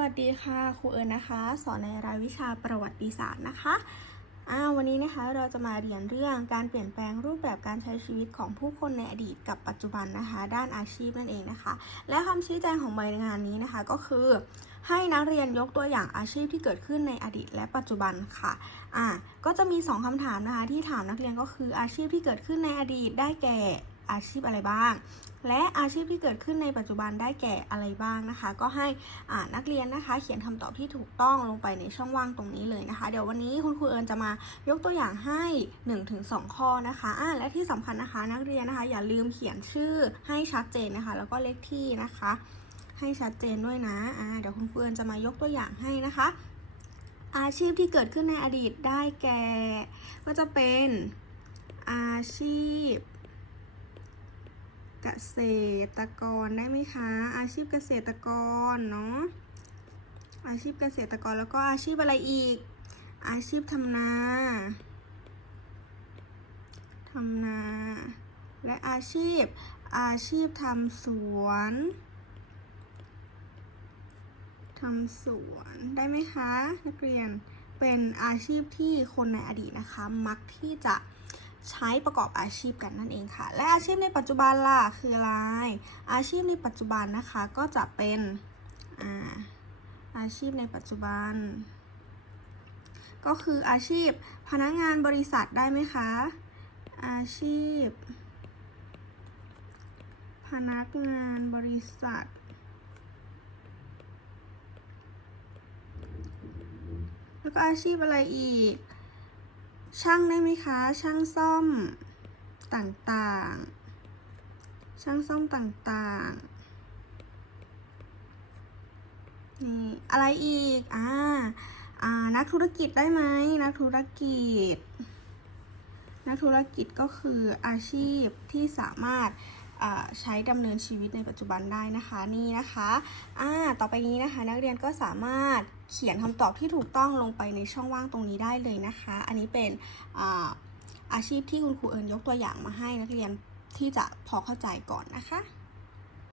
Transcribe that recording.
วัสดีค่ะครูเอิญนะคะ สอนในรายวิชาประวัติศาสตร์นะคะอ่าวันนี้นะคะเราจะมาเรียนเรื่องการเปลี่ยนแปลงรูปแบบการใช้ชีวิตของผู้คนในอดีตกับปัจจุบันนะคะ ด้านอาชีพนั่นเองนะคะ และคำชี้แจงของใบงานนี้นะคะก็คือ ให้นักเรียนยกตัวอย่างอาชีพที่เกิดขึ้นในอดีตและปัจจุบันค่ะอ่าก็จะมี 2คำถามนะคะ ที่ถามนักเรียนก็คืออาชีพที่เกิดขึ้นในอดีตได้แก่ อาชีพอะไรบ้าง และอาชีพที่เกิดขึ้นในปัจจุบันได้แก่อะไรบ้างนะคะ ก็ให้นักเรียนนะคะ เขียนคำตอบที่ถูกต้องลงไปในช่องว่างตรงนี้เลยนะคะ เดี๋ยววันนี้คุณครูเอิญจะมายกตัวอย่างให้ 1-2 ข้อนะคะอ่าและที่สำคัญนะคะนักเรียนนะคะ อย่าลืมเขียนชื่อให้ชัดเจนนะคะ แล้วก็เลขที่นะคะ ให้ชัดเจนด้วยนะอ่าเดี๋ยวคุณครูเอิญจะมายกตัวอย่างให้นะคะ อาชีพที่เกิดขึ้นในอดีตได้แก่ ก็จะเป็นอาชีพ เกษตรกรได้ไหมคะ อาชีพเกษตรกรเนาะอาชีพเกษตรกรแล้วก็อาชีพอะไรอีก อาชีพทำนาทำนา และอาชีพ อาชีพทำสวนทำสวนได้ไหมคะ นักเรียนเป็นอาชีพที่คนในอดีตนะคะ มักที่จะ ใช้ประกอบอาชีพกันนั่นเองค่ะ และอาชีพในปัจจุบันล่ะคืออะไร อาชีพในปัจจุบันนะคะก็จะเป็นอาอาชีพในปัจจุบัน ก็คืออาชีพพนักงานบริษัทได้ไหมคะ อาชีพ พนักงานบริษัทแล้วก็อาชีพอะไรอีก ช่างได้ไหมคะ ช่างซ่อมต่างๆ ช่างซ่อมต่างๆ นี่ อะไรอีก อ่า อ่า นักธุรกิจได้ไหม นักธุรกิจ นักธุรกิจก็คืออาชีพที่สามารถ ใช้ดำเนินชีวิตในปัจจุบันได้นะคะนี่นะคะอ่าต่อไปนี้นะคะ นักเรียนก็สามารถเขียนคำตอบที่ถูกต้องลงไปในช่องว่างตรงนี้ได้เลยนะคะ อันนี้เป็นอาอาชีพที่คุณครูเอิญยกตัวอย่างมาให้นักเรียนที่จะพอเข้าใจก่อนนะคะ